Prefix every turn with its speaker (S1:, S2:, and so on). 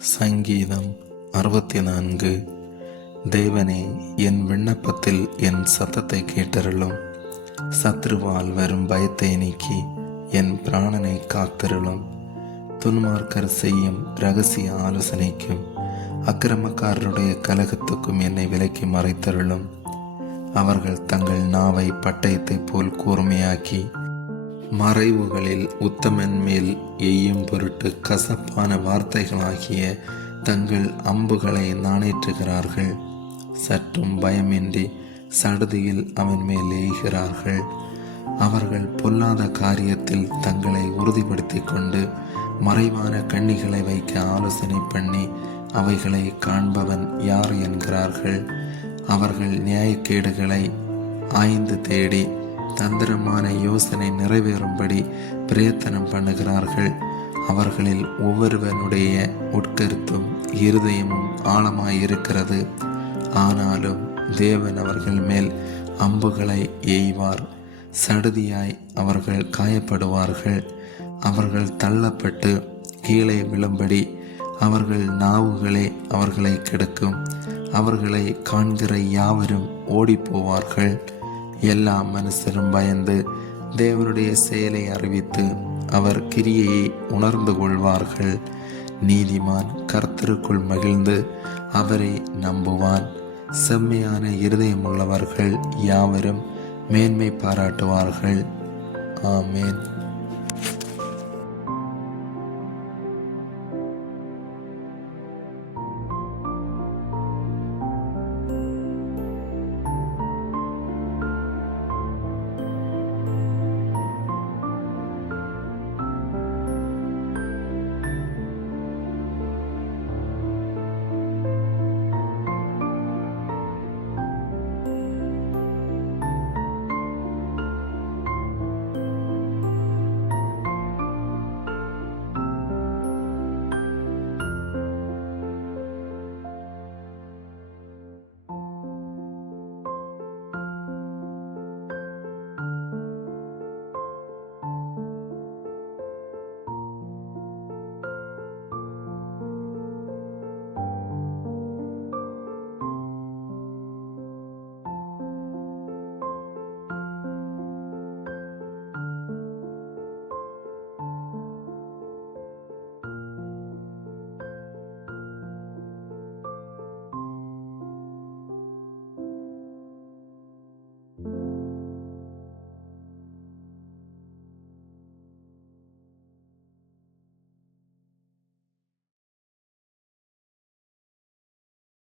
S1: சங்கீதம் அறுபத்தி நான்கு தேவனே என் விண்ணப்பத்தில் என் சத்தத்தை கேட்டருளும். சத்ருவால் வரும் பயத்தை நீக்கி என் பிராணனை காத்தருளும். துன்மார்க்கர் செய்யும் ரகசிய ஆலோசனைக்கும் அக்கிரமக்காரருடைய கலகத்துக்கும் என்னை விலக்கி மறைத்தருளும். அவர்கள் தங்கள் நாவை பட்டயத்தைப் போல் கூர்மையாக்கி மறைவுகளில் உத்தமன் மேல் எய்யும் பொருட்டு கசப்பான வார்த்தைகளாகிய தங்கள் அம்புகளை நாணேற்றுகிறார்கள். சற்றும் பயமின்றி சடுதியில் அவன் மேல் எய்கிறார்கள் அவர்கள் பொல்லாத காரியத்தில் தங்களை உறுதிப்படுத்திக் கொண்டு மறைவான கண்ணிகளை வைக்க ஆலோசனை பண்ணி அவைகளை காண்பவன் யார் என்கிறார்கள். அவர்கள் நியாயக்கேடுகளை ஆய்ந்து தேடி தந்திரமான யோசனை நிறைவேறும்படி பிரயத்தனம் பண்ணுகிறார்கள். அவர்களில் ஒவ்வொருவனுடைய உட்கருத்தும் இருதயமும் ஆழமாயிருக்கிறது. ஆனாலும் தேவன் அவர்கள் மேல் அம்புகளை எய்வார். சடுதியாய் அவர்கள் காயப்படுவார்கள். அவர்கள் தள்ளப்பட்டு கீழே விழும்படி அவர்கள் நாவுகளே அவர்களை கெடுக்கும். அவர்களை காண்கிற யாவரும் ஓடிப்போவார்கள். எல்லா மனுஷரும் பயந்து தேவனுடைய செயலை அறிவித்து அவர் கிரியையை உணர்ந்து கொள்வார்கள். நீதிமான் கர்த்தருக்குள் மகிழ்ந்து அவரை நம்புவான். செம்மையான இருதயமுள்ளவர்கள் யாவரும் மேன்மை பாராட்டுவார்கள். ஆமேன்.